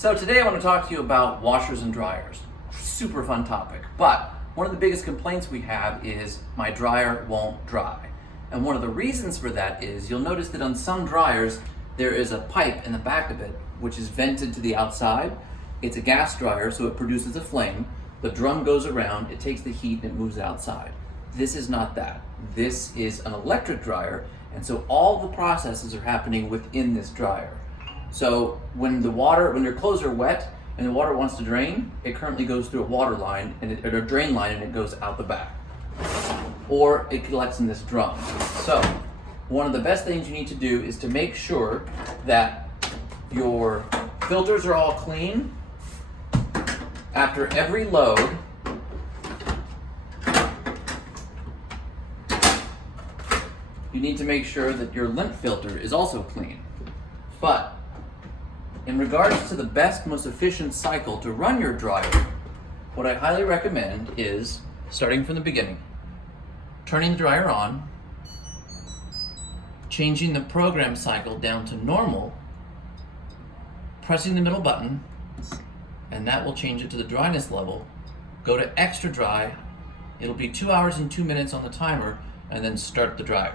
So today I want to talk to you about washers and dryers. Super fun topic, but one of the biggest complaints we have is my dryer won't dry. And one of the reasons for that is you'll notice that on some dryers there is a pipe in the back of it which is vented to the outside. It's a gas dryer, so it produces a flame. The drum goes around, it takes the heat and it moves outside. This is not that. This is an electric dryer, and so all the processes are happening within this dryer. So when your clothes are wet and the water wants to drain, it currently goes through a water line or a drain line and it goes out the back. Or it collects in this drum. So one of the best things you need to do is to make sure that your filters are all clean. After every load, you need to make sure that your lint filter is also clean. But in regards to the best, most efficient cycle to run your dryer, what I highly recommend is starting from the beginning, turning the dryer on, changing the program cycle down to normal, pressing the middle button, and that will change it to the dryness level. Go to extra dry, it'll be 2 hours and 2 minutes on the timer, and then start the dryer.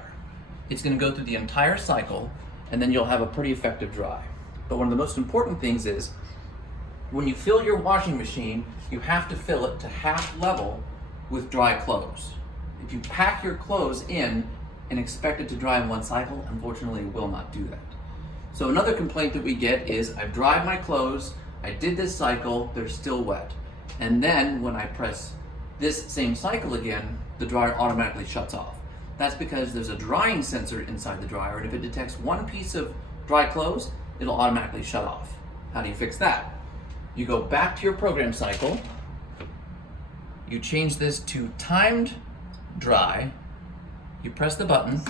It's going to go through the entire cycle, and then you'll have a pretty effective dry. But one of the most important things is, when you fill your washing machine, you have to fill it to half level with dry clothes. If you pack your clothes in and expect it to dry in one cycle, unfortunately it will not do that. So another complaint that we get is, I've dried my clothes, I did this cycle, they're still wet. And then when I press this same cycle again, the dryer automatically shuts off. That's because there's a drying sensor inside the dryer, and if it detects one piece of dry clothes, it'll automatically shut off. How do you fix that? You go back to your program cycle, you change this to timed dry, you press the button,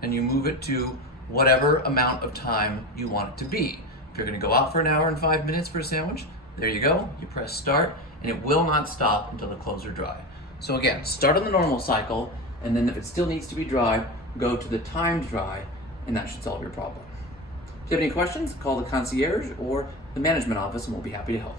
and you move it to whatever amount of time you want it to be. If you're gonna go out for an hour and 5 minutes for a sandwich, there you go, you press start, and it will not stop until the clothes are dry. So again, start on the normal cycle, and then if it still needs to be dried, go to the timed dry, and that should solve your problem. If you have any questions, call the concierge or the management office and we'll be happy to help.